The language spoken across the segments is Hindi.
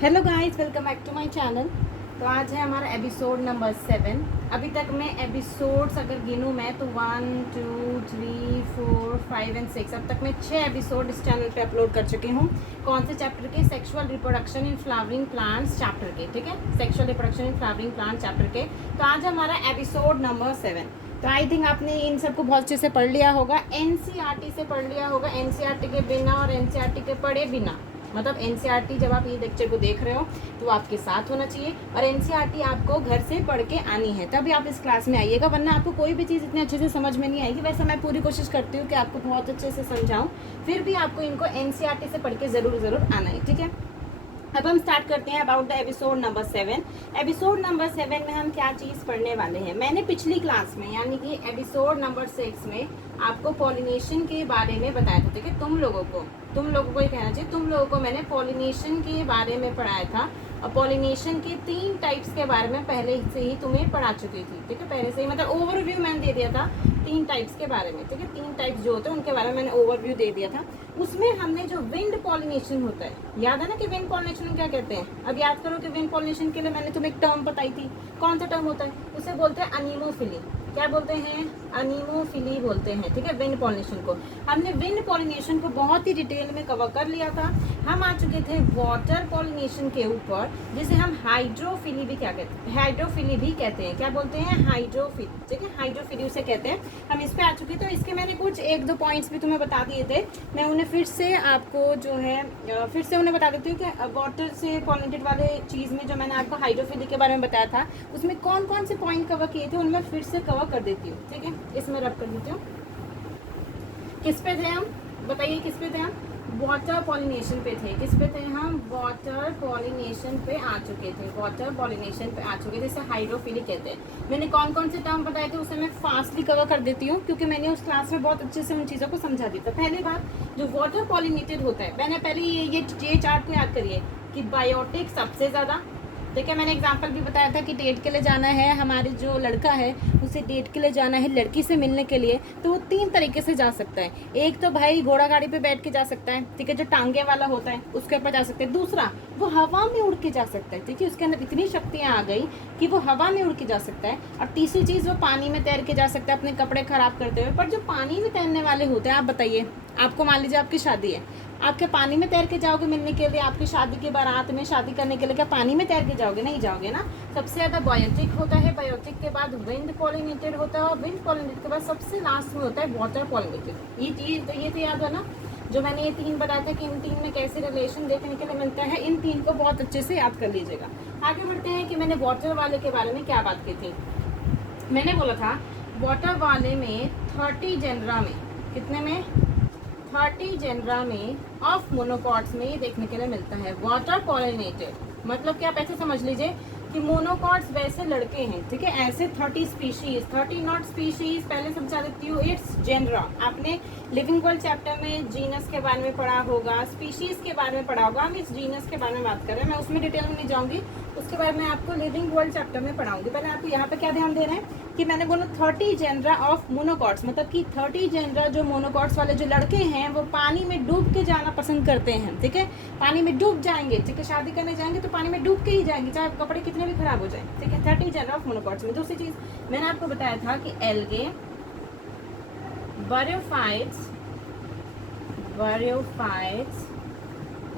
Hello guys, welcome back to my channel. तो आज है हमारा एपिसोड नंबर 7। अभी तक मैं एपिसोड्स अगर गिनूँ मैं तो 1 2 3 4 5 एंड 6 अब तक मैं 6 एपिसोड इस चैनल पे अपलोड कर चुकी हूँ। कौन से चैप्टर के? Sexual reproduction in flowering plants chapter के। ठीक है, sexual reproduction in flowering plant chapter के। तो आज हमारा एपिसोड नंबर 7। तो आई थिंक आपने इन सबको बहुत अच्छे से पढ़ लिया होगा, एनसीईआरटी से पढ़ लिया होगा। एनसीईआरटी के बिना और एनसीईआरटी के पढ़े बिना, मतलब एनसीईआरटी जब आप ये लेक्चर को देख रहे हो तो आपके साथ होना चाहिए, और एनसीईआरटी आपको घर से पढ़ के आनी है, तभी आप इस क्लास में आइएगा, वरना आपको कोई भी चीज़ इतने अच्छे से समझ में नहीं आएगी। वैसे मैं पूरी कोशिश करती हूँ कि आपको बहुत अच्छे से समझाऊँ, फिर भी आपको इनको एनसीईआरटी से पढ़ के ज़रूर आना है। ठीक है, अब हम स्टार्ट करते हैं about the episode number 7। Episode number 7 में हम क्या चीज़ पढ़ने वाले हैं? मैंने पिछली क्लास में यानी कि एपिसोड नंबर 6 में आपको पॉलिनेशन के बारे में बताया था। ठीक है, तुम लोगों को ही कहना चाहिए, तुम लोगों को मैंने पॉलिनेशन के बारे में पढ़ाया था, और पॉलिनेशन के 3 टाइप्स के बारे में पहले से ही तुम्हें पढ़ा चुकी थी। ठीक है, पहले से ही मतलब ओवरव्यू मैंने दे दिया था 3 टाइप्स के बारे में। ठीक है, 3 टाइप्स जो होते हैं उनके बारे में मैंने ओवरव्यू दे दिया था। उसमें हमने जो विंड पॉलिनेशन होता है, याद है ना कि विंड पॉलिनेशन क्या कहते हैं? अब याद करो कि विंड पॉलिनेशन के लिए मैंने तुम्हें एक टर्म बताई थी। कौन सा टर्म होता है? उसे बोलते हैं अनीमोफिली। क्या बोलते हैं? अनीमोफिली बोलते हैं। ठीक है, विंड पॉलिनेशन को हमने विंड पॉलिनेशन को बहुत ही डिटेल में कवर कर लिया था। हम आ चुके थे वाटर पॉलिनेशन के ऊपर, जिसे हम हाइड्रोफिली भी क्या कहते हैं? हाइड्रोफिली भी कहते हैं। क्या बोलते हैं? हाइड्रोफिली। ठीक है, हाइड्रोफिली उसे कहते हैं। हम इस पे आ चुके थे, तो इसके मैंने कुछ 1-2 पॉइंट्स भी तुम्हें बता दिए थे। मैं उन्हें फिर से आपको जो है फिर से उन्हें बता देती हूँ कि वाटर से पॉलिनेटेड वाले चीज़ में जो मैंने आपको हाइड्रोफिली के बारे में बताया था, उसमें कौन कौन से पॉइंट कवर किए थे उनमें फिर से कवर कर देती हूँ। ठीक है, इसमें रब कर देती हूँ। किस पे थे हम? बताइए किस पे थे हम? वाटर पॉलिनेशन पे थे। किस पे थे हम? वाटर पॉलिनेशन पे आ चुके थे। वाटर पॉलिनेशन पे आ चुके थे, इसे हाइड्रोफिली कहते हैं। मैंने कौन कौन से टर्म बताए थे उसे मैं फास्टली कवर कर देती हूँ, क्योंकि मैंने उस क्लास में बहुत अच्छे से उन चीज़ों को समझा दिया था। पहली बात, जो वाटर पॉलिनेटेड होता है, मैंने पहले ये चार्ट को याद करिए कि बायोटिक सबसे ज़्यादा। ठीक है, मैंने एग्जाम्पल भी बताया था कि डेट के लिए जाना है, हमारे जो लड़का है उसे डेट के लिए जाना है लड़की से मिलने के लिए, तो वो 3 तरीके से जा सकता है। एक तो भाई घोड़ा गाड़ी पे बैठ के जा सकता है। ठीक है, जो टांगे वाला होता है उसके ऊपर जा सकते हैं। दूसरा, वो हवा में उड़ के जा सकता है। ठीक है, उसके अंदर इतनी शक्तियाँ आ गई कि वो हवा में उड़ के जा सकता है। और तीसरी चीज़, वो पानी में तैर के जा सकता है अपने कपड़े खराब करते हुए। पर जो पानी में तैरने वाले होते हैं, आप बताइए, आपको मान लीजिए आपकी शादी है, आपके पानी में तैर के जाओगे मिलने के लिए? आपकी शादी के बारात में शादी करने के लिए क्या पानी में तैर के जाओगे? नहीं जाओगे ना। सबसे ज़्यादा बायोटिक होता है, बायोटिक के बाद विंड पॉलिनेटेड होता है, और विंड पॉलिनेटेड के बाद सबसे लास्ट में होता है वाटर पॉलिनेटेड। ये तो याद है ना, जो मैंने ये 3 बताया था कि इन 3 में कैसे रिलेशन देखने के लिए मिलता है। इन 3 को बहुत अच्छे से याद कर लीजिएगा। आगे बढ़ते हैं कि मैंने वाटर वाले के बारे में क्या बात की थी। मैंने बोला था वाटर वाले में 30 जेनरा में, कितने में? 30 जेनरा में ऑफ मोनोकॉट्स में ये देखने के लिए मिलता है वाटर पॉलिनेटेड। मतलब कि आप ऐसे समझ लीजिए कि मोनोकॉट्स वैसे लड़के हैं। ठीक है, ऐसे 30 स्पीशीज, 30 नॉट स्पीशीज, पहले समझा देती हूँ, इट्स जेनरा। आपने लिविंग वर्ल्ड चैप्टर में जीनस के बारे में पढ़ा होगा, स्पीशीज के बारे में पढ़ा होगा। हम इस जीनस के बारे में बात कर रहे हैं, मैं उसमें डिटेल में नहीं जाऊँगी, उसके बारे में आपको लिविंग वर्ल्ड चैप्टर में पढ़ाऊंगी। पहले आपको यहाँ पे क्या ध्यान देना है कि मैंने बोला 30 जेनरा ऑफ मोनोकॉट्स, मतलब कि 30 जेनरा जो मोनोकॉट्स वाले जो लड़के हैं वो पानी में डूब के जाना पसंद करते हैं। ठीक है, पानी में डूब जाएंगे। ठीक है, शादी करने जाएंगे तो पानी में डूब के ही जाएंगे, चाहे कपड़े कितने भी खराब हो जाए। ठीक है, 30 जेनरा ऑफ मोनोकॉट्स में। दूसरी चीज मैंने आपको बताया था कि एल्गे, बरियोफाइट्स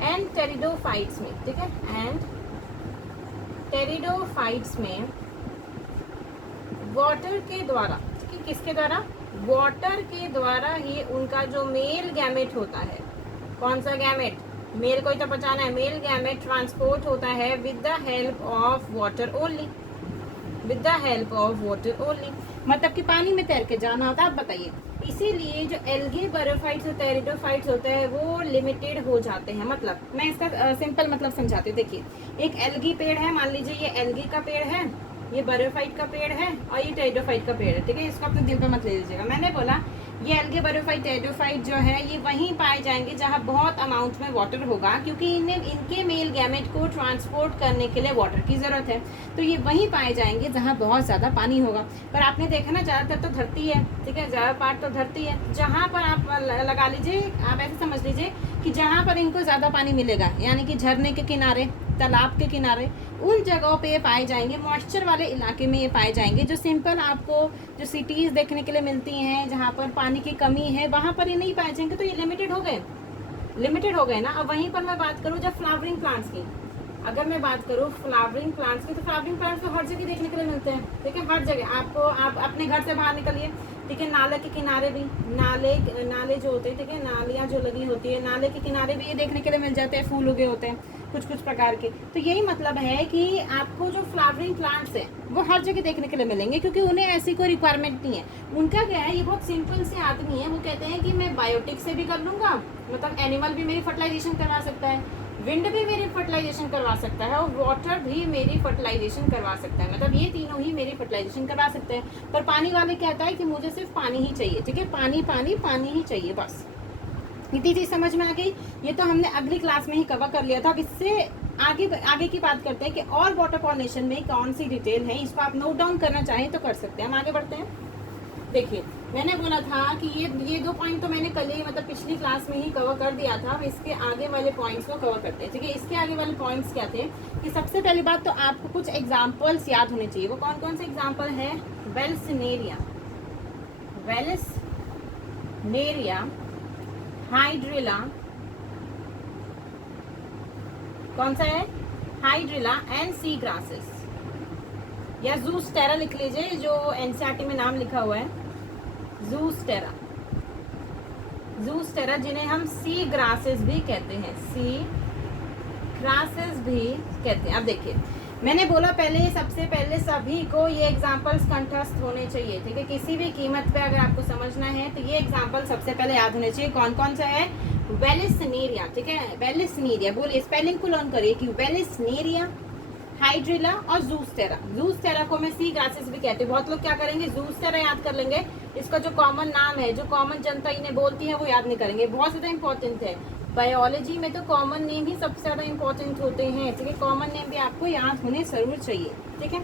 एंड टेरिडोफाइट्स में। ठीक है, एंड टेरिडोफाइट्स में वाटर के द्वारा, ठीक है, किसके द्वारा? वाटर के द्वारा ही उनका जो मेल गैमेट होता है, कौन सा गैमेट? मेल को ही तो पहचाना है। मेल गैमेट ट्रांसपोर्ट होता है with the help of water only, with the help of water only, मतलब कि पानी में तैर के जाना होता है। आप बताइए, इसीलिए जो एल्गे, बरियोफाइट्स और टेरिडोफाइट्स होते हैं वो लिमिटेड हो जाते हैं। मतलब मैं इसका सिंपल मतलब समझाती हूँ। देखिए, एक एल्गी पेड़ है, मान लीजिए ये एल्गी का पेड़ है, ये बरियोफाइट का पेड़ है, और ये टेरिडोफाइट का पेड़ है। ठीक है, इसको अपने दिल पे मत ले लीजिएगा। मैंने बोला ये एल्गे, बरियोफाइट, टेरिडोफाइट जो है ये वहीं पाए जाएंगे जहाँ बहुत अमाउंट में वाटर होगा, क्योंकि इनके मेल गैमेट को ट्रांसपोर्ट करने के लिए वाटर की ज़रूरत है। तो ये वहीं पाए जाएंगे जहाँ बहुत ज़्यादा पानी होगा। पर आपने देखा ना, ज़्यादातर तो धरती है। ठीक है, ज़्यादा पार्ट तो धरती है। जहाँ पर आप लगा लीजिए, आप ऐसे समझ लीजिए कि जहाँ पर इनको ज़्यादा पानी मिलेगा, यानी कि झरने के किनारे, तालाब के किनारे, उन जगहों पे ये पाए जाएंगे, मॉइस्चर वाले इलाके में ये पाए जाएंगे। जो सिंपल आपको जो सिटीज़ देखने के लिए मिलती हैं जहाँ पर पानी की कमी है, वहाँ पर ये नहीं पाए जाएंगे, तो ये लिमिटेड हो गए ना। अब वहीं पर मैं बात करूँ जब फ्लावरिंग प्लांट्स की, अगर मैं बात करूँ फ्लावरिंग प्लांट्स की, तो फ्लावरिंग प्लांट्स तो हर जगह देखने के लिए मिलते हैं, ठीक है, हर जगह। आपको आप अपने घर से बाहर निकलिए, ठीक है, नाले के किनारे भी, नाले जो होते हैं, ठीक है, नालियाँ जो लगी होती है, नाले के किनारे भी ये देखने के लिए मिल जाते हैं, फूल उगे होते हैं कुछ प्रकार के। तो यही मतलब है कि आपको जो फ्लावरिंग प्लांट्स हैं वो हर जगह देखने के लिए मिलेंगे, क्योंकि उन्हें ऐसी कोई रिक्वायरमेंट नहीं है। उनका क्या है, ये बहुत सिंपल से आदमी है, वो कहते हैं कि मैं बायोटिक से भी कर लूँगा, मतलब एनिमल भी मेरी फर्टिलाइजेशन करवा सकता है, विंड भी मेरी फर्टिलाइजेशन करवा सकता है, और वाटर भी मेरी फर्टिलाइजेशन करवा सकता है, मतलब ये तीनों ही मेरी फर्टिलाइजेशन करवा सकते हैं। पर पानी वाले कहता है कि मुझे सिर्फ पानी ही चाहिए, ठीक है, पानी ही चाहिए, बस। इतनी चीज़ समझ में आ गई। ये तो हमने अगली क्लास में ही कवर कर लिया था। अब इससे आगे की बात करते हैं कि और वाटर पॉलिनेशन में कौन सी डिटेल है, इसको आप नोट डाउन करना चाहें तो कर सकते हैं। हम आगे बढ़ते हैं। देखिए, मैंने बोला था कि ये 2 पॉइंट तो मैंने कल ही, मतलब पिछली क्लास में ही कवर कर दिया था। अब इसके आगे वाले पॉइंट्स को कवर करते हैं, ठीक है। इसके आगे वाले पॉइंट्स क्या थे कि सबसे पहली बात तो आपको कुछ एग्जाम्पल्स याद होने चाहिए। वो कौन कौन से एग्जाम्पल है? वेलसिनेरिया, हाइड्रिला, कौन सा है? हाइड्रिला एंड सी ग्रासेस, या ज़ूस्टेरा लिख लीजिए, जो एनसीईआरटी में नाम लिखा हुआ है, ज़ूस्टेरा, जिन्हें हम सी ग्रासेस भी कहते हैं, अब देखिए, मैंने बोला सबसे पहले सभी को ये एग्जाम्पल्स कंठस्थ होने चाहिए, ठीक है। किसी भी कीमत पे अगर आपको समझना है तो ये एग्जाम्पल सबसे पहले याद होने चाहिए। कौन कौन सा है? वेलिसनेरिया, ठीक है, वेलिसनेरिया, बोलिए, स्पेलिंग को लर्न करिए कि वेलिसनेरिया, हाइड्रिला और ज़ूस्टेरा को मैं सी ग्रासेस भी कहते हैं। बहुत लोग क्या करेंगे, ज़ूस्टेरा याद कर लेंगे, इसका जो कॉमन नाम है, जो कॉमन जनता इन्हें बोलती है, वो याद नहीं करेंगे। बहुत ज़्यादा इंपॉर्टेंट है, बायोलॉजी में तो कॉमन नेम ही सबसे ज़्यादा इंपॉर्टेंट होते हैं, ठीक है। कॉमन नेम भी आपको याद होने जरूर चाहिए, ठीक है।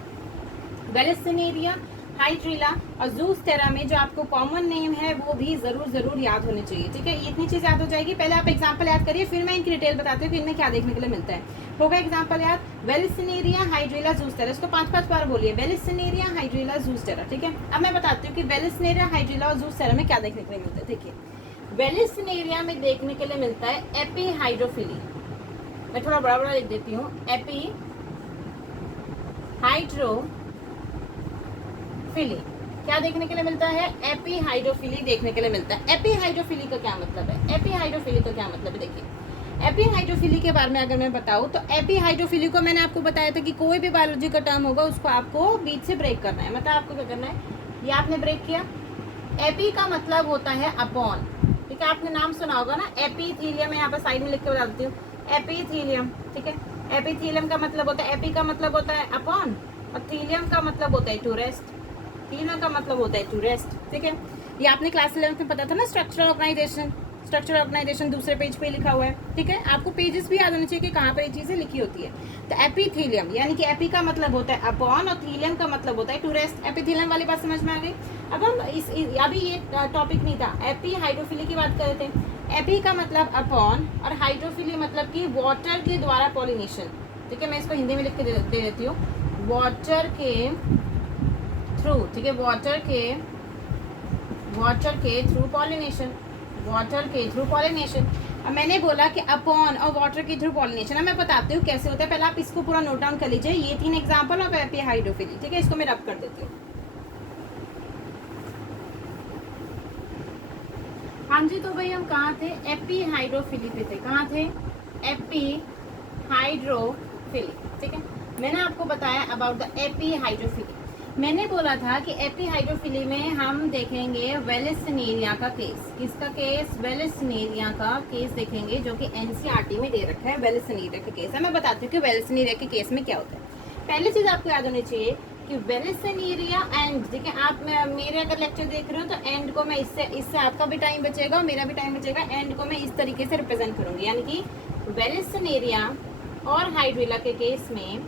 वेलिसनेरिया, हाइड्रिला और ज़ूस्टेरा में जो आपको कॉमन नेम है वो भी जरूर याद होने चाहिए, ठीक है। इतनी चीज़ याद हो जाएगी। पहले आप एग्जाम्पल याद करिए, फिर मैं इनकी डिटेल बताती हूँ कि इनमें क्या देखने के लिए मिलता है। होगा एग्जाम्पल याद? वेलिसनेरिया, हाइड्रिला, ज़ूस्टेरा, इसको 5 बार बोलिए, वेलिसनेरिया, हाइड्रिला, ज़ूस्टेरा, ठीक है। अब मैं बताती हूँ कि वेलिसनेरिया, हाइड्रिला और ज़ूस्टेरा में क्या देखने के लिए मिलता है। देखिए, वेलिसनेरिया में देखने के लिए मिलता है एपीहाइड्रोफिली, मैं थोड़ा बड़ा लिख देती हूँ, एपीहाइड्रोफिली क्या देखने के लिए मिलता है? एपीहाइड्रोफिली देखने के लिए मिलता है। एपीहाइड्रोफिली का क्या मतलब है? एपीहाइड्रोफिली का क्या मतलब है? देखिए, एपीहाइड्रोफिली के बारे में अगर मैं बताऊँ तो एपीहाइड्रोफिली को मैंने आपको बताया था कि कोई भी बायोलॉजी का टर्म होगा उसको आपको बीच से ब्रेक करना है। मतलब आपको क्या करना है, ये आपने ब्रेक किया। एपी का मतलब होता है अपॉन, ठीक है, आपने नाम सुना होगा ना, एपीथीलियम, यहाँ पर साइड में लिख के बता देती हूँ, एपीथीलियम, ठीक है। एपीथीलियम का मतलब होता है, एपी का मतलब होता है अपॉन, और थीलियम का मतलब होता है टू रेस्ट, थीलियम का मतलब होता है टू रेस्ट, ठीक है। ये आपने क्लास 11 में पता था ना, स्ट्रक्चरल ऑर्गेनाइजेशन दूसरे पेज पे लिखा हुआ है, ठीक है। आपको पेजेस भी याद होने चाहिए कि कहाँ पर ये चीज़ें लिखी होती है। तो एपीथीलियम यानी कि एपी का मतलब होता है अपॉन और थीलियम का मतलब होता है टू रेस्ट। एपीथीलियम वाली बात समझ में आ गई। अब हम अभी ये टॉपिक नहीं था, एपी हाइड्रोफिली की बात कर रहे थे। एपी का मतलब अपॉन और हाइड्रोफिली मतलब कि वाटर के द्वारा पॉलिनेशन, ठीक है। मैं इसको हिंदी में लिख के दे देती हूँ, वाटर के थ्रू, ठीक है, वाटर के थ्रू पॉलिनेशन, अब मैंने बोला कि अपॉन और वाटर के थ्रू पॉलिनेशन। अब मैं बताती हूँ कैसे होता है, पहले आप इसको पूरा नोट डाउन कर लीजिए। ये 3 एग्जाम्पल ऑफ एपीहाइड्रोफिली, ठीक है, इसको मैं रब कर देती हूँ। हाँ जी, तो भाई हम कहाँ थे? एपीहाइड्रोफिली पे थे। कहाँ थे? एपीहाइड्रोफिली, ठीक है। मैंने आपको बताया अबाउट द एपीहाइड्रोफिली। मैंने बोला था कि एपीहाइड्रोफिली में हम देखेंगे वेलिसनेरिया का केस। किसका केस? वेलिसनेरिया का केस देखेंगे, जो कि एनसीईआरटी में दे रखा है। वेलिसनेरिया का केस है, मैं बताती हूँ कि वेलिसनेरिया के केस में क्या होता है। पहली चीज़ आपको याद होनी चाहिए कि वेलिसनेरिया एंड, ठीक है, आप मेरे अगर लेक्चर देख रहे हो तो एंड को मैं इससे आपका भी टाइम बचेगा और मेरा भी टाइम बचेगा। एंड को मैं इस तरीके से रिप्रेजेंट करूँगी, यानी कि वेलिसनेरिया और हाइड्रिला के केस में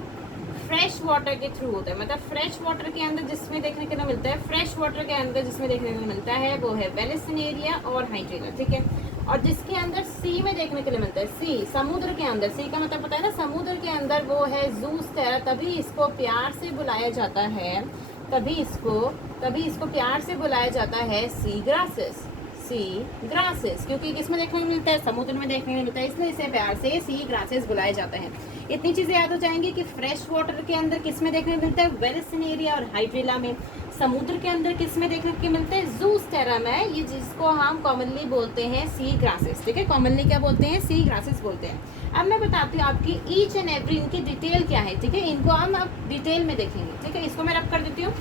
फ्रेश वाटर के थ्रू होता है, मतलब फ्रेश वाटर के अंदर जिसमें देखने के लिए मिलता है, फ्रेश वाटर के अंदर जिसमें देखने के लिए मिलता है वो है वेलिसनेरिया और हाइड्रिला, ठीक है। और जिसके अंदर सी में देखने के लिए मिलता है, सी समुद्र के अंदर, सी का मतलब पता है ना, समुद्र के अंदर वो है जूस टेरा, तभी इसको प्यार से बुलाया जाता है, तभी इसको प्यार से बुलाया जाता है सी ग्रासेस, सी ग्रासेस, क्योंकि किसमें देखने को मिलता है, समुद्र में देखने को मिलता है, इसलिए इसे प्यार से सी ग्रासेस बुलाए जाते हैं। इतनी चीज़ें याद हो जाएंगी कि फ्रेश वाटर के अंदर किसमें देखने को मिलता है, वेलिसिनेरिया और हाइड्रिला में। समुद्र के अंदर किसमें देखने को मिलते हैं, जूस टेरा में, ये जिसको हम कॉमनली बोलते हैं सी ग्रासेस, ठीक है, कॉमनली क्या बोलते हैं, सी ग्रासेस बोलते हैं। अब मैं बताती हूँ आपकी ईच एंड एवरी इनकी डिटेल क्या है, ठीक है, इनको हम अब डिटेल में देखेंगे, ठीक है। इसको मैं रब कर देती हूँ।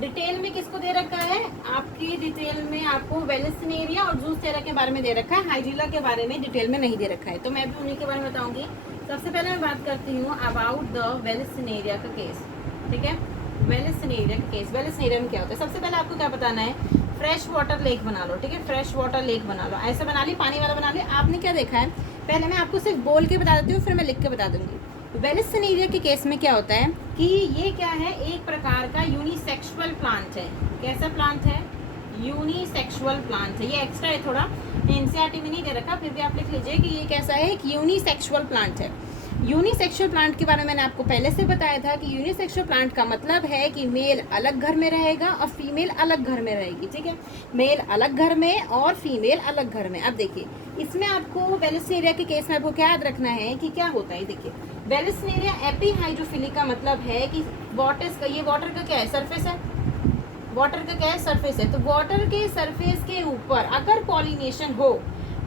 डिटेल में किसको दे रखा है, आपकी डिटेल में आपको वेलिसिनेरिया और जूस टेरा के बारे में दे रखा है, हाइड्रिला के बारे में डिटेल में नहीं दे रखा है, तो मैं भी उन्हीं के बारे में बताऊंगी। सबसे पहले मैं बात करती हूँ अबाउट द वेलिसिनेरिया का केस, ठीक है। वेलिसिनेरिया का केस, वेलिसिनेरिया में क्या होता है, सबसे पहले आपको क्या बताना है, फ्रेश वाटर लेक बना लो, ठीक है, फ्रेश वाटर लेक बना लो, ऐसे बना ली, पानी वाला बना लिया। आपने क्या देखा है, पहले मैं आपको सिर्फ बोल के बता देती हूँ, फिर मैं लिख के बता दूंगी। वेलिसिनेरिया के केस में क्या होता है कि ये क्या है, एक प्रकार का यूनिसेक्सुअल प्लांट है। कैसा प्लांट है, यूनिसेक्सुअल प्लांट है। ये एक्स्ट्रा है थोड़ा, एनसीईआरटी में नहीं दे रखा, फिर भी आप लिख लीजिए कि ये कैसा है, एक यूनिसेक्सुअल प्लांट है। यूनिसेक्सुअल प्लांट के बारे में मैंने आपको पहले से बताया था कि यूनिसेक्सुअल प्लांट का मतलब है कि मेल अलग घर में रहेगा और फीमेल अलग घर में रहेगी, ठीक है, मेल अलग घर में और फीमेल अलग घर में। अब देखिए इसमें आपको वेलिसिनेरिया के केस में आपको क्या याद रखना है कि क्या होता है, देखिए वेलिसिनेरिया एपीहाइड्रोफिली का मतलब है कि ये वाटर का क्या है, सरफेस है, वाटर का क्या है, सरफेस है, तो वाटर के सरफेस के ऊपर अगर पॉलिनेशन हो,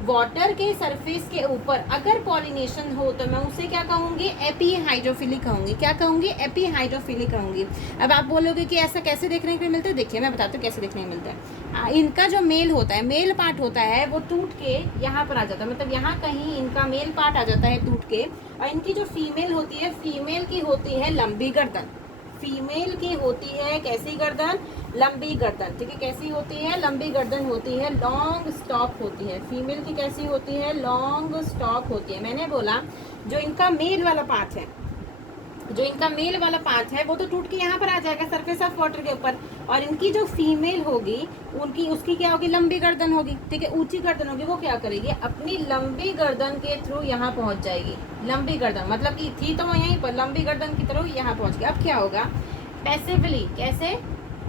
वाटर के सरफेस के ऊपर अगर पॉलिनेशन हो तो मैं उसे क्या कहूँगी, एपीहाइड्रोफिली कहूँगी। क्या कहूँगी, एपीहाइड्रोफिली कहूँगी। अब आप बोलोगे कि ऐसा कैसे देखने को मिलता है, देखिए मैं बताती हूँ कैसे देखने को मिलता है। इनका जो मेल होता है, मेल पार्ट होता है, वो टूट के यहाँ पर आ जाता है, मतलब यहाँ कहीं इनका मेल पार्ट आ जाता है टूट के, और इनकी जो फीमेल होती है, फीमेल की होती है लंबी गर्दन, फीमेल की होती है कैसी गर्दन, लंबी गर्दन, ठीक है, कैसी होती है, लंबी गर्दन होती है, लॉन्ग स्टॉक होती है, फीमेल की कैसी होती है, लॉन्ग स्टॉक होती है। मैंने बोला जो इनका मेल वाला पार्ट है, जो इनका मेल वाला पार्ट है वो तो टूट के यहाँ पर आ जाएगा सरफेस ऑफ वाटर के ऊपर, और इनकी जो फीमेल होगी उसकी क्या होगी, लंबी गर्दन होगी, ठीक है, ऊंची गर्दन होगी, वो क्या करेगी, अपनी लंबी गर्दन के थ्रू यहाँ पहुँच जाएगी। लंबी गर्दन मतलब कि थी तो यहीं पर, लंबी गर्दन की तरफ यहाँ पहुँच गई। अब क्या होगा, पैसिवली, कैसे,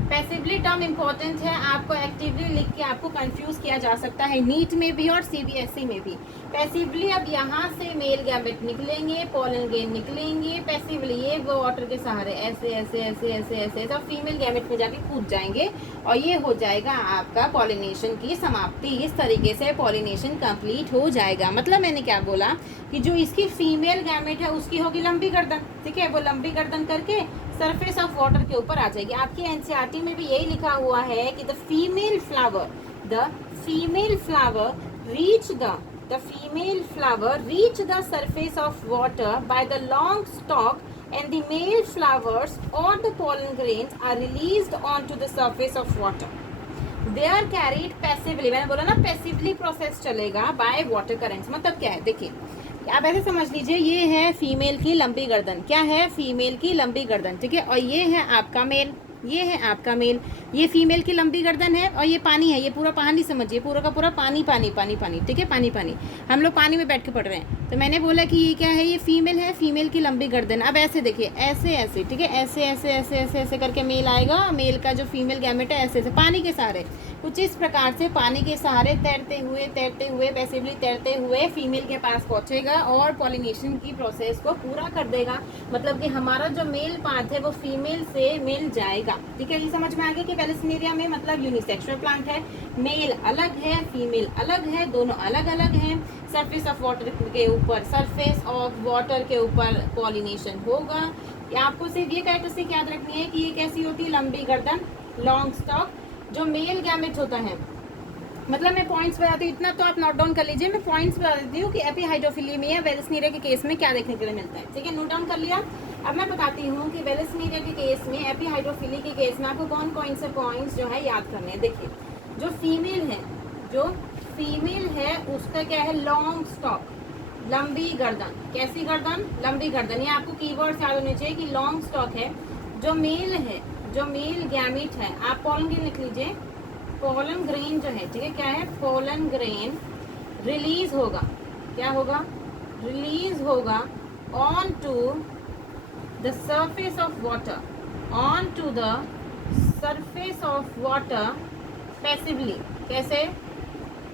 पैसिवली टर्म इंपॉर्टेंट है, आपको एक्टिवली लिख के आपको कंफ्यूज किया जा सकता है, नीट में भी और सीबीएसई में भी। पैसिवली, अब यहाँ से मेल गैमेट निकलेंगे, पोलन ग्रेन निकलेंगे, पैसिवली ये वो वाटर के सहारे ऐसे ऐसे ऐसे ऐसे ऐसे तो फीमेल गैमेट में जाके कूद जाएंगे और ये हो जाएगा आपका पॉलिनेशन की समाप्ति। इस तरीके से पॉलिनेशन कंप्लीट हो जाएगा। मतलब मैंने क्या बोला कि जो इसकी फीमेल गैमेट है उसकी होगी लंबी गर्दन, ठीक है, वो लंबी गर्दन करके सरफेस ऑफ वाटर के ऊपर आ जाएगी। आपकी एनसीईआरटी में भी यही लिखा हुआ है कि the female flower reach the surface of water by the long stock and the male flowers or the pollen grains are released onto the surface of water. They are carried passively, मैंने बोला ना पैसिवली प्रोसेस चलेगा by water currents। मतलब क्या है, देखिए आप ऐसे समझ लीजिए, ये है फीमेल की लंबी गर्दन, क्या है, फीमेल की लंबी गर्दन, ठीक है, और ये है आपका मेल, ये है आपका मेल, ये फीमेल की लंबी गर्दन है और ये पानी है, ये पूरा पानी समझिए, पूरा का पूरा पानी पानी पानी पानी, ठीक है, पानी पानी, हम लोग पानी में बैठ के पढ़ रहे हैं। तो मैंने बोला कि ये क्या है, ये फीमेल है, फीमेल की लंबी गर्दन। अब ऐसे देखिए, ऐसे ऐसे, ठीक है, ऐसे ऐसे ऐसे ऐसे ऐसे करके मेल आएगा, मेल का जो फीमेल गैमेट है ऐसे ऐसे पानी के सहारे, कुछ इस प्रकार से पानी के सहारे तैरते हुए पैसिवली तैरते हुए फीमेल के पास पहुंचेगा और पॉलिनेशन की प्रोसेस को पूरा कर देगा। मतलब कि हमारा जो मेल पार्ट है वो फीमेल से मिल जाएगा, ठीक है। ये समझ में आ गया कि वेलिसिनेरिया में मतलब यूनिसेक्सुअल प्लांट है, मेल अलग है, फीमेल अलग है, दोनों अलग अलग हैं। सरफेस ऑफ वाटर के ऊपर, सरफेस ऑफ वाटर के ऊपर पॉलिनेशन होगा। आपको सिर्फ ये कैरेक्टरिस्टिक याद रखनी है कि ये कैसी होती है, लंबी गर्दन, लॉन्ग स्टॉक। जो मेल गैमेट होता है, मतलब मैं पॉइंट्स बताती हूँ, इतना तो आप नोट डाउन कर लीजिए, मैं पॉइंट्स बता देती हूँ कि एपीहाइड्रोफिली में या वेलिसिनेरिया के केस में क्या देखने के लिए मिलता है, ठीक है, नोट डाउन कर लिया। अब मैं बताती हूँ कि वेलिसिनेरिया के केस में, एपीहाइड्रोफिली के केस में आपको कौन कौन से पॉइंट्स जो है याद करने हैं। देखिए जो फीमेल है उसका क्या है, लॉन्ग स्टॉक, लंबी गर्दन, कैसी गर्दन, लंबी गर्दन। ये आपको कीवर्ड्स याद होने चाहिए कि लॉन्ग स्टॉक है। जो मेल है, जो मेल गैमेट है, आप पोलन ग्रेन लिख लीजिए, पोलन ग्रेन जो है, ठीक है, क्या है, पोलन ग्रेन रिलीज होगा, क्या होगा, रिलीज होगा on to the surface of water, on to the surface of water passively, कैसे,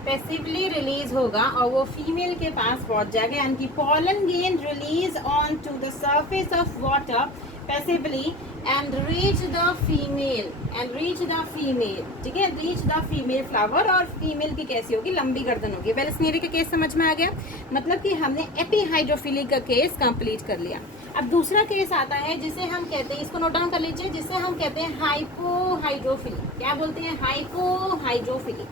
पैसिवली रिलीज होगा और वो फीमेल के पास पहुंच जाएगा, यानी कि pollen grain release on to the surface of water passively and reach the female, ठीक है, रीच द फीमेल फ्लावर। और फीमेल की कैसी होगी, लंबी गर्दन होगी। बेलस्नेरी का केस समझ में आ गया, मतलब कि हमने एपीहाइड्रोफिली का केस कंप्लीट कर लिया। अब दूसरा केस आता है जिसे हम कहते हैं, इसको नोट डाउन कर लीजिए, जिसे हम कहते हैं हाइपोहाइड्रोफिली। क्या बोलते हैं, हाइपोहाइड्रोफिली,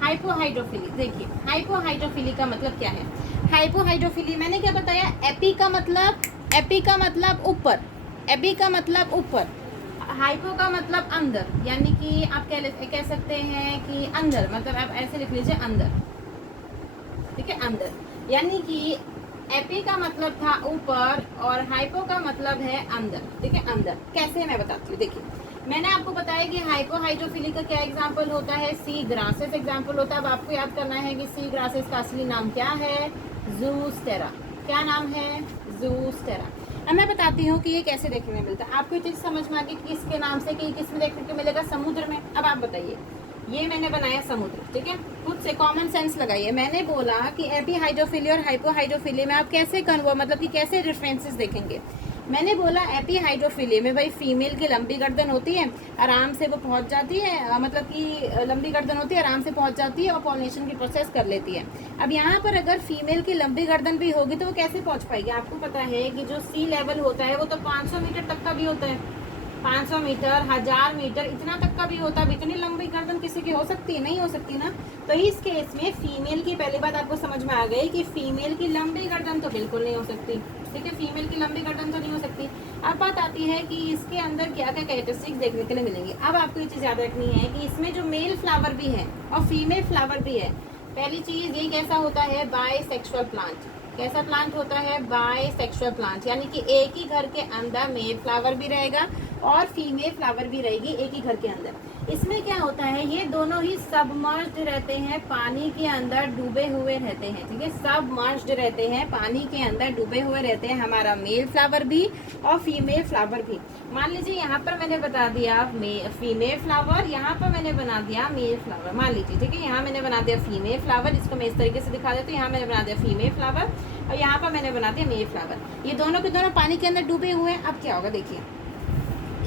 हाइपोहाइड्रोफिली। देखिए हाइपोहाइड्रोफिली का मतलब क्या है, हाइपोहाइड्रोफिली मैंने क्या बताया, एपी का मतलब ऊपर, एपी का मतलब ऊपर, हाइपो का मतलब अंदर, यानी कि आप कह सकते हैं कि अंदर, मतलब आप ऐसे लिख लीजिए अंदर, ठीक है, अंदर, यानी कि एपी का मतलब था ऊपर और हाइपो का मतलब है अंदर, ठीक है, अंदर। कैसे मैं बताती हूँ, देखिए मैंने आपको बताया कि हाइपोहाइड्रोफिली का क्या एग्जाम्पल होता है, सी ग्रासेस एग्जाम्पल होता है। अब आपको याद करना है कि सी ग्रासेस का असली नाम क्या है, ज़ूस्टेरा। क्या नाम है, ज़ूस्टेरा। अब मैं बताती हूँ कि ये कैसे देखने में मिलता है। आपको ये चीज़ समझ में आ गई किसके नाम से, कि किस में देखने को मिलेगा, समुद्र में। अब आप बताइए, ये मैंने बनाया समुद्र, ठीक है, खुद से कॉमन सेंस लगाइए। मैंने बोला कि एपीहाइड्रोफिली और हाइपोहाइड्रोफिली में आप कैसे मतलब कि कैसे डिफरेंसेस देखेंगे। मैंने बोला एपीहाइड्रोफिली में भाई फीमेल की लंबी गर्दन होती है, आराम से वो पहुंच जाती है, मतलब कि लंबी गर्दन होती है, आराम से पहुंच जाती है और पॉलिनेशन की प्रोसेस कर लेती है। अब यहाँ पर अगर फीमेल की लंबी गर्दन भी होगी तो वो कैसे पहुंच पाएगी। आपको पता है कि जो सी लेवल होता है वो तो 500 मीटर तक का भी होता है, 500 मीटर, 1000 मीटर, इतना तक का भी होता है। अब इतनी लंबी गर्दन किसी की हो सकती है, नहीं हो सकती ना। तो इस केस में फीमेल की पहली बात आपको समझ में आ गई कि फीमेल की लंबी गर्दन तो बिल्कुल नहीं हो सकती, ठीक है, फीमेल की लंबी गर्दन तो नहीं हो सकती। अब बात आती है कि इसके अंदर क्या क्या कैरेक्टरिस्टिक्स देखने के लिए मिलेंगे। अब आपको ये चीज़ याद रखनी है कि इसमें जो मेल फ्लावर भी है और फीमेल फ्लावर भी है। पहली चीज़ ये कैसा होता है, बायसेक्सुअल प्लांट। कैसा प्लांट होता है, बायसेक्सुअल प्लांट, यानी कि एक ही घर के अंदर मेल फ्लावर भी रहेगा और फीमेल फ्लावर भी रहेगी एक ही घर के अंदर। इसमें क्या होता है, ये दोनों ही सबमर्ज्ड रहते हैं, पानी के अंदर डूबे हुए रहते हैं, ठीक है, सबमर्ज्ड रहते हैं, पानी के अंदर डूबे हुए रहते हैं, हमारा मेल फ्लावर भी और फीमेल फ्लावर भी। मान लीजिए यहाँ पर मैंने बता दिया फीमेल फ्लावर, यहाँ पर मैंने बना दिया मेल फ्लावर, मान लीजिए, ठीक है, यहाँ मैंने बना दिया फीमेल फ्लावर, इसको मैं इस तरीके से दिखा देती हूँ। यहाँ मैंने बना दिया फीमेल फ्लावर और यहाँ पर मैंने बना दिया मेल फ्लावर। ये दोनों के दोनों पानी के अंदर डूबे हुए हैं। अब क्या होगा, देखिए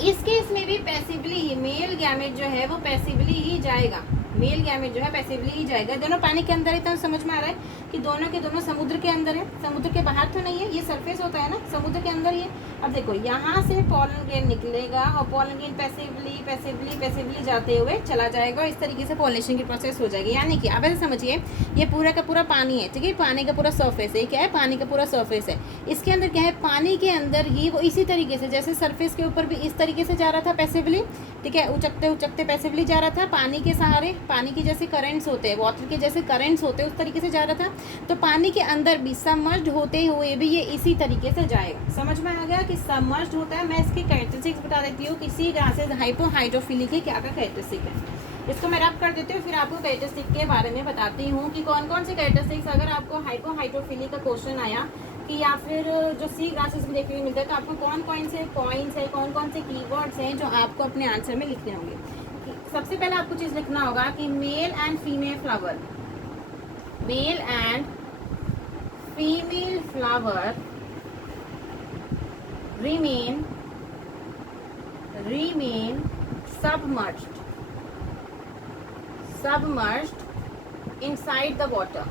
इस केस में भी पैसिवली ही मेल गैमेट जो है वो पैसिवली ही जाएगा, मेल गैमेट जो है पैसिवली ही जाएगा। दोनों पानी के अंदर है, तो समझ में आ रहा है कि दोनों के दोनों समुद्र के अंदर है, समुद्र के बाहर तो नहीं है, ये सरफेस होता है ना, समुद्र के अंदर ही है। अब देखो यहाँ से पोलन ग्रेन निकलेगा और pollen grain passively passively passively जाते हुए चला जाएगा और इस तरीके से पॉलिनेशन की प्रोसेस हो जाएगी। यानी कि अब ऐसे समझिए, ये पूरा का पूरा पानी है, ठीक है, पानी का पूरा सरफेस है, क्या है, पानी का पूरा सरफेस है। इसके अंदर क्या है, पानी के अंदर ही वो इसी तरीके से, जैसे सरफेस के ऊपर भी इस तरीके से जा रहा था पैसिवली, ठीक है, उचकते उचकते पैसिवली जा रहा था, पानी के सहारे, पानी के जैसे करंट्स होते हैं, वाटर के जैसे करंट्स होते हैं, उस तरीके से जा रहा था। तो पानी के अंदर भी सबमर्ज्ड होते हुए भी ये इसी तरीके से जाएगा। समझ में आ गया कि सबमर्ज्ड होता है। मैं इसकी कैरेक्टरिस्टिक्स बता देती हूँ, किसी ग्रासेस हाइपोहाइड्रोफिली के क्या क्या कैरेक्टरिस्टिक है। इसको मैं रब कर देती हूँ, फिर आपको कैरेक्टरिस्टिक के बारे में बताती हूँ कि कौन कौन से कैरेक्टरिस्टिक्स, अगर आपको हाइपोहाइड्रोफिली का क्वेश्चन आया कि या फिर जो सी ग्रासेस में देखने को मिलता है, तो आपको कौन कौन से पॉइंट्स है, कौन कौन से कीवर्ड्स हैं जो आपको अपने आंसर में लिखने होंगे। सबसे पहले आपको चीज़ लिखना होगा कि male and female flower, male and female flower remain submerged inside the water,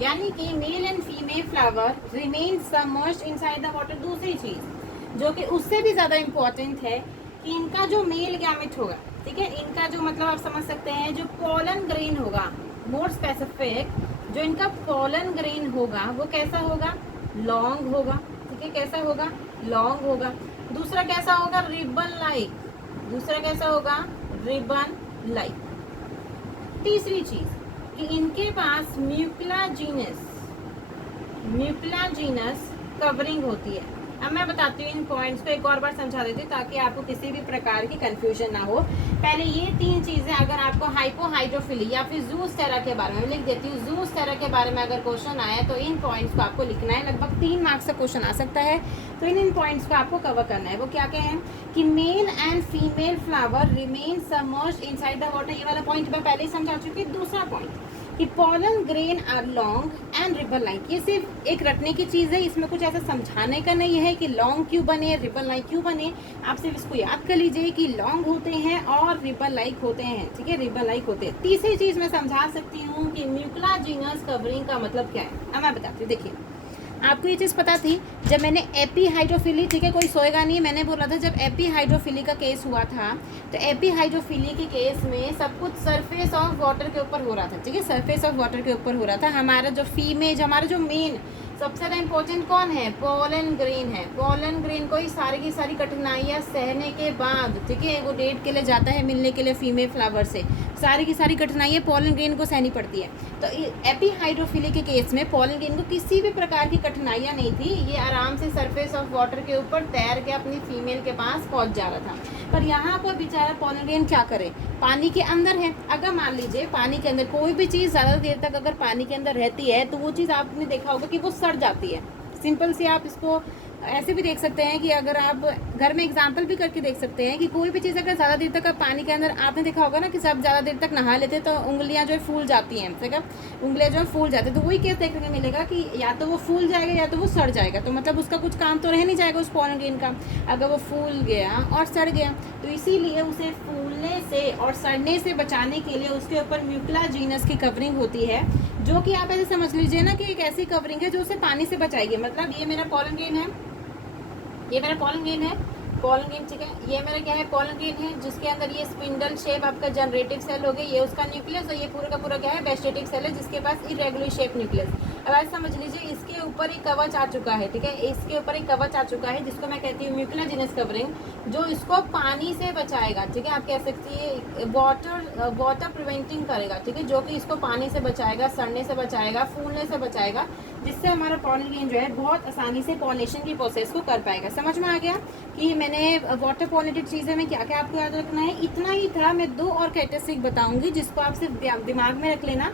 यानी कि male and female flower remain submerged inside the water. दूसरी चीज जो कि उससे भी ज्यादा इम्पोर्टेंट है कि इनका जो मेल गैमेट होगा, ठीक है, इनका जो मतलब आप समझ सकते हैं, जो पोलन ग्रेन होगा, मोर स्पेसिफिक, जो इनका पोलन ग्रेन होगा वो कैसा होगा, लॉन्ग होगा, ठीक है, कैसा होगा, लॉन्ग होगा। दूसरा कैसा होगा, रिबन लाइक, दूसरा कैसा होगा, रिबन लाइक। तीसरी चीज कि इनके पास म्यूकोलाजिनस कवरिंग होती है। अब मैं बताती हूँ इन पॉइंट्स को एक और बार समझा देती हूँ ताकि आपको किसी भी प्रकार की कंफ्यूजन ना हो। पहले ये 3 चीज़ें अगर आपको हाइपोहाइड्रोफिली या फिर ज़ूस्टेरा के बारे में लिख देती हूँ। ज़ूस्टेरा के बारे में अगर क्वेश्चन आया तो इन पॉइंट्स को आपको लिखना है। लगभग 3 मार्क्स का क्वेश्चन आ सकता है, तो इन पॉइंट्स को आपको कवर करना है। वो क्या क्या है कि male and female flower remain submerged inside the water. ये वाला पॉइंट मैं पहले ही समझा चुकी हूँ। दूसरा पॉइंट कि pollen grain are long and ribbon like. ये सिर्फ एक रटने की चीज़ है, इसमें कुछ ऐसा समझाने का नहीं है कि लॉन्ग क्यों बने, रिबन लाइक क्यों बने। आप सिर्फ इसको याद कर लीजिए कि लॉन्ग होते हैं और रिबन लाइक होते हैं, ठीक है, रिबन लाइक होते हैं। तीसरी चीज़ मैं समझा सकती हूँ कि म्यूकोलाजिनस कवरिंग का मतलब क्या है। अब मैं बताती हूँ। देखिए, आपको ये चीज़ पता थी जब मैंने एपीहाइड्रोफिली, ठीक है, कोई सोएगा नहीं, मैंने बोला था जब एपीहाइड्रोफिली का केस हुआ था तो एपीहाइड्रोफिली के केस में सब कुछ सरफेस ऑफ वाटर के ऊपर हो रहा था, ठीक है, सरफेस ऑफ वाटर के ऊपर हो रहा था। हमारा जो मेन सबसे ज़्यादा इंपॉर्टेंट कौन है, पोलन ग्रेन है। पोलन ग्रेन को ही सारी की सारी कठिनाइयाँ सहने के बाद, ठीक है, वो डेट के लिए जाता है मिलने के लिए फीमेल फ्लावर से, सारी की सारी कठिनाइयाँ पोलन ग्रेन को सहनी पड़ती है। तो एपीहाइड्रोफिली के केस में पोलन ग्रेन को किसी भी प्रकार की कठिनाइयाँ नहीं थी, ये आराम से सरफेस ऑफ वाटर के ऊपर तैर के अपनी फीमेल के पास पहुँच जा रहा था। पर यहाँ पर बेचारा पोलन ग्रेन क्या करे, पानी के अंदर है। अगर मान लीजिए पानी के अंदर कोई भी चीज़ ज़्यादा देर तक अगर पानी के अंदर रहती है तो वो चीज़ आपने देखा होगा कि वो सड़ जाती है। सिंपल से आप इसको ऐसे भी देख सकते हैं कि अगर आप घर में एग्जाम्पल भी करके देख सकते हैं कि कोई भी चीज़ अगर ज़्यादा देर तक पानी के अंदर, आपने देखा होगा ना कि सब ज़्यादा देर तक नहा लेते तो उंगलियां जो है फूल जाती हैं, ठीक है, उंगलियां जो है फूल जाती है। तो वही केस देखने को मिलेगा कि या तो वो फूल जाएगा या तो वो सड़ जाएगा। तो मतलब उसका कुछ काम तो रह नहीं जाएगा उस पोलन ग्रेन का, अगर वो फूल गया और सड़ गया। तो इसीलिए उसे फूलने से और सड़ने से बचाने के लिए उसके ऊपर म्यूकोलाजिनस की कवरिंग होती है, जो कि आप ऐसे समझ लीजिए ना कि एक ऐसी कवरिंग है जो उसे पानी से बचाएगी। मतलब ये मेरा पोलन ग्रेन है, ये मेरा पोलन ग्रेन है, पोलन ग्रेन, ठीक है, ये मेरा क्या है, पोलन ग्रेन है, जिसके अंदर ये स्पिंडल शेप आपका जनरेटिव सेल हो गया, ये उसका न्यूक्लियस, और ये पूरा का पूरा क्या है, वेजिटेटिव सेल है, जिसके पास इरेगुलर शेप न्यूक्लियस। अब ऐसे समझ लीजिए इसके ऊपर एक कवच आ चुका है, ठीक है, इसके ऊपर एक कवच आ चुका है जिसको मैं कहती हूँ म्यूकोलाजिनस कवरिंग, जो इसको पानी से बचाएगा, ठीक है, आप कह सकती है वाटर प्रिवेंटिंग करेगा, ठीक है, जो कि इसको पानी से बचाएगा, सड़ने से बचाएगा, फूलने से बचाएगा, जिससे हमारा पोलन ग्रेन जो है बहुत आसानी से पॉलिनेशन की प्रोसेस को कर पाएगा। समझ में आ गया कि मैंने वाटर पॉलिनेटेड चीज़ें में क्या क्या आपको याद रखना है। इतना ही था। मैं 2 और कैरेक्टरिस्टिक बताऊंगी जिसको आप सिर्फ दिमाग में रख लेना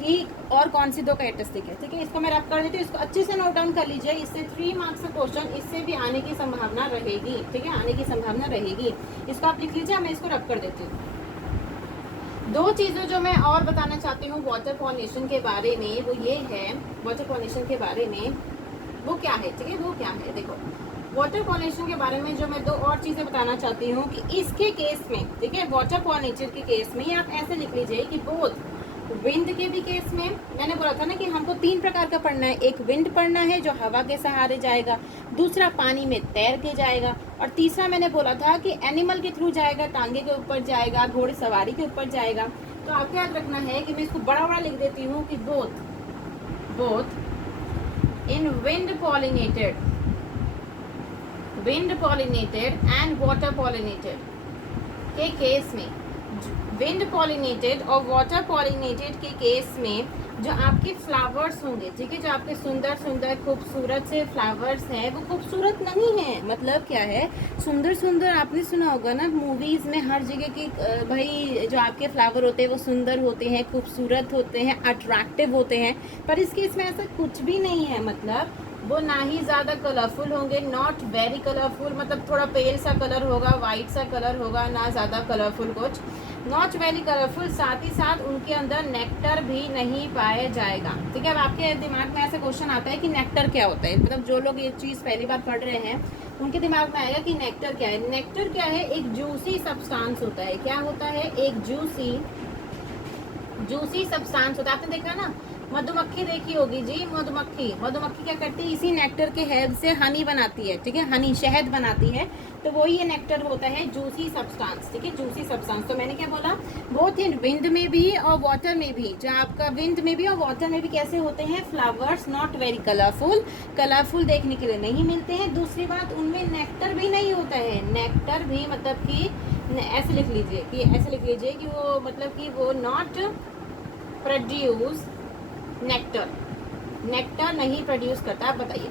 कि और कौन सी 2 कैरेक्टरिस्टिक है, ठीक है। इसको मैं रब कर देती हूँ, इसको अच्छे से नोट डाउन कर लीजिए। इससे 3 मार्क्स का क्वेश्चन इससे भी आने की संभावना रहेगी, ठीक है, आने की संभावना रहेगी। इसको आप लिख लीजिए, मैं इसको रब कर देती हूँ। 2 चीज़ें जो मैं और बताना चाहती हूँ वाटर पॉलिनेशन के बारे में, वो ये है, वाटर पॉलिनेशन के बारे में वो क्या है, ठीक है, वो क्या है। देखो, वाटर पॉलिनेशन के बारे में जो मैं 2 और चीज़ें बताना चाहती हूँ कि इसके केस में, ठीक है, वाटर पॉलिनेशन के केस में आप ऐसे लिख लीजिए कि बोथ विंड के भी केस में, मैंने बोला था ना कि हमको 3 प्रकार का पढ़ना है। एक विंड पढ़ना है जो हवा के सहारे जाएगा, दूसरा पानी में तैर के जाएगा, और तीसरा मैंने बोला था कि एनिमल के थ्रू जाएगा, टांगे के ऊपर जाएगा, घोड़े सवारी के ऊपर जाएगा। तो आपको याद रखना है कि मैं इसको बड़ा बड़ा लिख देती हूँ कि both in wind pollinated and water pollinated के केस में, विंड पॉलिनेटेड और वाटर पॉलिनेटेड के केस में जो आपके फ्लावर्स होंगे, ठीक है, जो आपके सुंदर सुंदर खूबसूरत से फ्लावर्स हैं, वो खूबसूरत नहीं है। मतलब क्या है, सुंदर सुंदर आपने सुना होगा ना मूवीज़ में हर जगह की, भाई जो आपके फ्लावर होते हैं वो सुंदर होते हैं, खूबसूरत होते हैं, अट्रैक्टिव होते हैं। पर इस केस में ऐसा कुछ भी नहीं है। मतलब वो ना ही ज़्यादा कलरफुल होंगे, नॉट वेरी कलरफुल, मतलब थोड़ा पेल सा कलर होगा, वाइट सा कलर होगा, ना ज़्यादा कलरफुल कुछ, नॉट वेरी कलरफुल। साथ ही साथ उनके अंदर नेक्टर भी नहीं पाया जाएगा, ठीक है। अब आपके दिमाग में ऐसा क्वेश्चन आता है कि नेक्टर क्या होता है। मतलब जो लोग ये चीज़ पहली बार पढ़ रहे हैं उनके दिमाग में आएगा कि नेक्टर क्या है। नेक्टर क्या है, एक जूसी सब्सटेंस होता है। क्या होता है, एक जूसी सब्सटेंस होता है। आपने देखा ना, मधुमक्खी देखी होगी जी, मधुमक्खी क्या करती है, इसी नेक्टर के हेल्प से हनी बनाती है, ठीक है, हनी, शहद बनाती है। तो वो ये नेक्टर होता है, जूसी सब्सटेंस, ठीक है, जूसी सब्सटेंस। तो मैंने क्या बोला, बोथ इन विंड में भी और वाटर में भी, जो आपका विंड में भी और वाटर में भी कैसे होते हैं फ्लावर्स, नॉट वेरी कलरफुल देखने के लिए नहीं मिलते हैं। दूसरी बात, उनमें नेक्टर भी नहीं होता है। नेक्टर भी मतलब कि ऐसे लिख लीजिए कि वो मतलब कि वो नॉट प्रोड्यूस नेक्टर, नेक्टर नहीं प्रोड्यूस करता। आप बताइए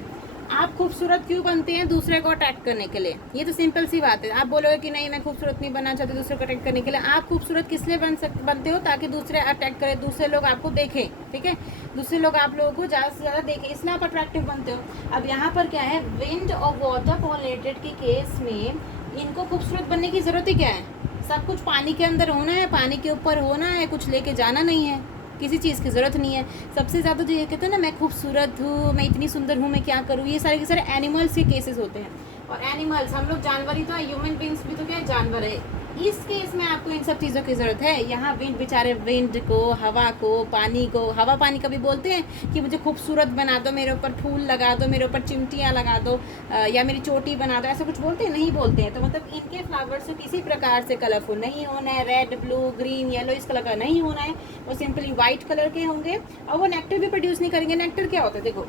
आप खूबसूरत क्यों बनते हैं? दूसरे को अट्रैक्ट करने के लिए। ये तो सिंपल सी बात है। आप बोलोगे कि नहीं मैं खूबसूरत नहीं बनना चाहती दूसरे को अट्रैक्ट करने के लिए। आप खूबसूरत किस लिए बनते हो? ताकि दूसरे अट्रैक्ट करें, दूसरे लोग आपको देखें, ठीक है, दूसरे लोग आप लोगों को ज़्यादा से ज़्यादा देखें, इसलिए आप अट्रैक्टिव बनते हो। अब यहाँ पर क्या है, विंड और वाटर पॉलिनेटेड के केस में इनको खूबसूरत बनने की ज़रूरत ही क्या है? सब कुछ पानी के अंदर होना है, पानी के ऊपर होना है, कुछ लेके जाना नहीं है, किसी चीज़ की ज़रूरत नहीं है। सबसे ज़्यादा जो ये कहते हैं ना मैं खूबसूरत हूँ, मैं इतनी सुंदर हूँ, मैं क्या करूँ, ये सारे के सारे एनिमल्स के केसेस होते हैं। और एनिमल्स, हम लोग जानवर ही तो है, ह्यूमन बींग्स भी तो क्या है, जानवर है। इस केस में आपको इन सब चीज़ों की ज़रूरत है। यहाँ विंड बेचारे विंड को, हवा को, पानी को, हवा पानी कभी बोलते हैं कि मुझे खूबसूरत बना दो, मेरे ऊपर फूल लगा दो, मेरे ऊपर चिमटियाँ लगा दो, या मेरी चोटी बना दो, ऐसा कुछ बोलते हैं? नहीं बोलते हैं। तो मतलब इनके फ्लावर्स को किसी प्रकार से कलरफुल नहीं होना है, रेड ब्लू ग्रीन येलो इस कलर का नहीं होना है, वो सिंपली वाइट कलर के होंगे। और वो नेक्टर भी प्रोड्यूस नहीं करेंगे। नेक्टर क्या होता है? देखो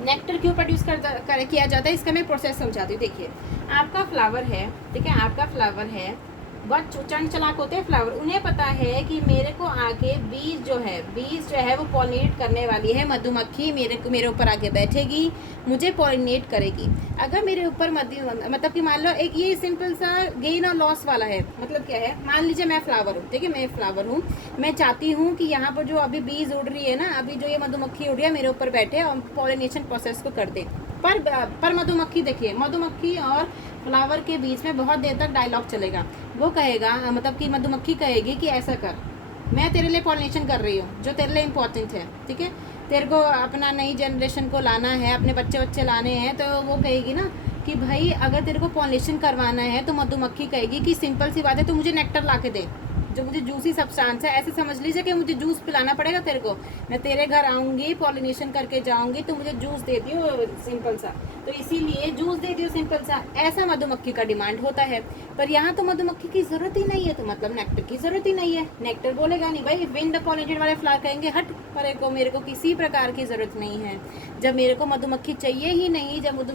नेक्टर क्यों प्रोड्यूस किया जाता है, इसका मैं प्रोसेस समझाती हूँ। देखिए आपका फ्लावर है, ठीक है, आपका फ्लावर है, बहुत चंड चलाक होते हैं फ्लावर, उन्हें पता है कि मेरे को आगे बीज जो है वो पॉलिनेट करने वाली है, मधुमक्खी मेरे ऊपर आके बैठेगी, मुझे पॉलिनेट करेगी। अगर मेरे ऊपर मतलब कि मान लो एक ये सिंपल सा गेन और लॉस वाला है। मतलब क्या है, मान लीजिए मैं फ्लावर हूँ, ठीक है, मैं फ्लावर हूँ, मैं चाहती हूँ कि यहाँ पर जो अभी बीज उड़ रही है ना, अभी जो ये मधुमक्खी उड़ रही है मेरे ऊपर बैठे और पॉलिनेशन प्रोसेस को कर दे। पर मधुमक्खी, देखिए मधुमक्खी और फ्लावर के बीच में बहुत देर तक डायलॉग चलेगा। वो कहेगा, मतलब कि मधुमक्खी कहेगी कि ऐसा कर, मैं तेरे लिए पॉलिनेशन कर रही हूँ, जो तेरे लिए इम्पोर्टेंट है, ठीक है, तेरे को अपना नई जनरेशन को लाना है, अपने बच्चे लाने हैं, तो वो कहेगी ना कि भाई अगर तेरे को पॉलिनेशन करवाना है तो मधुमक्खी कहेगी कि सिंपल सी बात है, तो मुझे नेक्टर ला के दे, जो मुझे जूसी सब्सटेंस है। ऐसे समझ लीजिए कि मुझे जूस पिलाना पड़ेगा तेरे को, मैं तेरे घर आऊँगी, पॉलिनेशन करके जाऊँगी, तो मुझे जूस दे दियो सिंपल सा, तो इसीलिए जूस दे दियो सिंपल सा, ऐसा मधुमक्खी का डिमांड होता है। पर यहाँ तो मधुमक्खी की ज़रूरत ही नहीं है, तो मतलब नेक्टर की ज़रूरत ही नहीं है। नेक्टर बोलेगा नहीं भाई, विंड पॉलिनेटेड वाले फ्लावर कहेंगे हट परे को, मेरे को किसी प्रकार की ज़रूरत नहीं है। जब मेरे को मधुमक्खी चाहिए ही नहीं, जब मुझे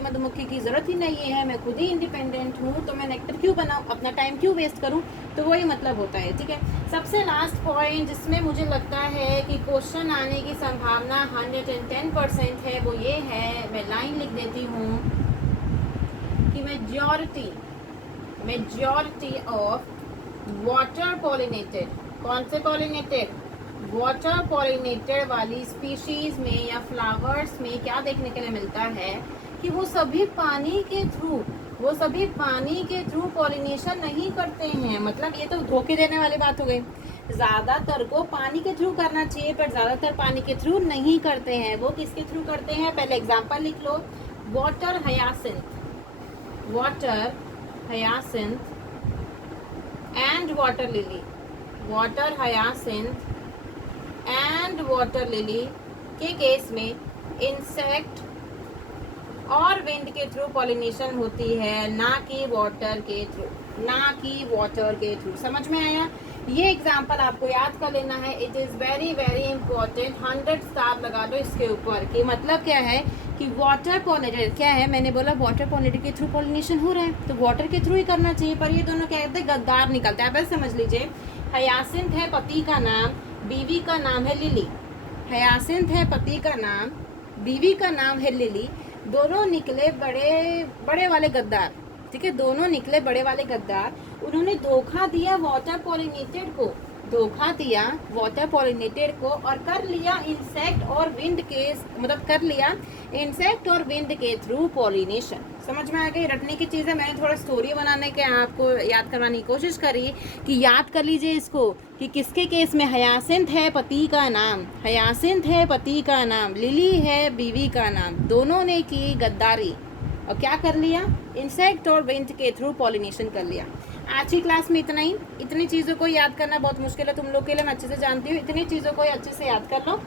मधुमक्खी की ज़रूरत ही नहीं है, मैं खुद ही इंडिपेंडेंट हूँ, तो मैं नेक्टर क्यों बनाऊँ, अपना टाइम क्यों वेस्ट करूँ? तो वही मतलब होता है, ठीक है। सबसे लास्ट पॉइंट जिसमें मुझे लगता है कि क्वेश्चन आने की संभावना 110% है, वो ये है, मैं लाइन लिख देती हूँ कि मेजॉरिटी ऑफ वाटर पॉलिनेटेड, कौन से पॉलिनेटेड, वाटर पॉलिनेटेड वाली स्पीशीज में या फ्लावर्स में क्या देखने के लिए मिलता है कि वो सभी पानी के थ्रू पॉलिनेशन नहीं करते हैं। मतलब ये तो धोखे देने वाली बात हो गई। ज़्यादातर को पानी के थ्रू करना चाहिए, पर ज़्यादातर पानी के थ्रू नहीं करते हैं। वो किसके थ्रू करते हैं? पहले एग्जांपल लिख लो, water hyacinth and water lily, water hyacinth and water lily के केस में इंसेक्ट और विंड के थ्रू पॉलिनेशन होती है, ना कि वाटर के थ्रू। समझ में आया? ये एग्जाम्पल आपको याद कर लेना है। It is very very important. 100 star लगा दो इसके ऊपर। कि मतलब क्या है कि वाटर पॉलिनेटेड क्या है, मैंने बोला वाटर पॉलिनेटेड के थ्रू पॉलिनेशन हो रहा है, तो वाटर के थ्रू ही करना चाहिए। पर ये दोनों क्या कहते हैं, गद्दार निकलते हैं। आप ऐसे समझ लीजिए, हयासिंथ है पति का नाम, बीवी का नाम है लिली। हयासिंथ है पति का नाम, बीवी का नाम है लिली। दोनों निकले बड़े वाले गद्दार, ठीक है, दोनों निकले बड़े वाले गद्दार। उन्होंने धोखा दिया वाटर पॉलिनेटेड को और कर लिया इंसेक्ट और विंड के थ्रू पॉलिनेशन। समझ में आ गई? रटने की चीज़ है, मैंने थोड़ा स्टोरी बनाने के आपको याद करवाने की कोशिश करी कि याद कर लीजिए इसको कि किसके केस में हयासिंथ है पति का नाम, लिली है बीवी का नाम। दोनों ने की गद्दारी और क्या कर लिया, इंसेक्ट और विंड के थ्रू पॉलिनेशन कर लिया। आज की क्लास में इतना ही। इतनी चीज़ों को याद करना बहुत मुश्किल है तुम लोग के लिए, मैं अच्छे से जानती हूँ। इतनी चीज़ों को अच्छे से याद कर लो,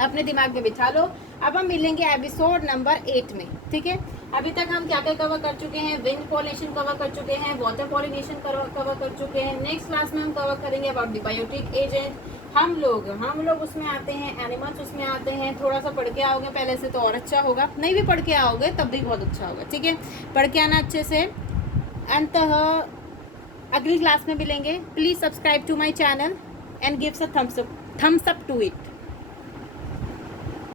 अपने दिमाग में बिठा लो। अब हम मिलेंगे एपिसोड नंबर 8 में, ठीक है। अभी तक हम क्या क्या कवर कर चुके हैं, विंड पॉलिनेशन कवर कर चुके हैं, वाटर पॉलिनेशन कवर कर चुके हैं। नेक्स्ट क्लास में हम कवर करेंगे अबाउट द बायोटिक एजेंट। हम लोग उसमें आते हैं, एनिमल्स उसमें आते हैं। थोड़ा सा पढ़ के आओगे पहले से तो और अच्छा होगा, नहीं भी पढ़ के आओगे तब भी बहुत अच्छा होगा, ठीक है। पढ़ के आना अच्छे से। अंततः अगली क्लास में मिलेंगे। Please subscribe to my channel. and gives a thumbs up to it.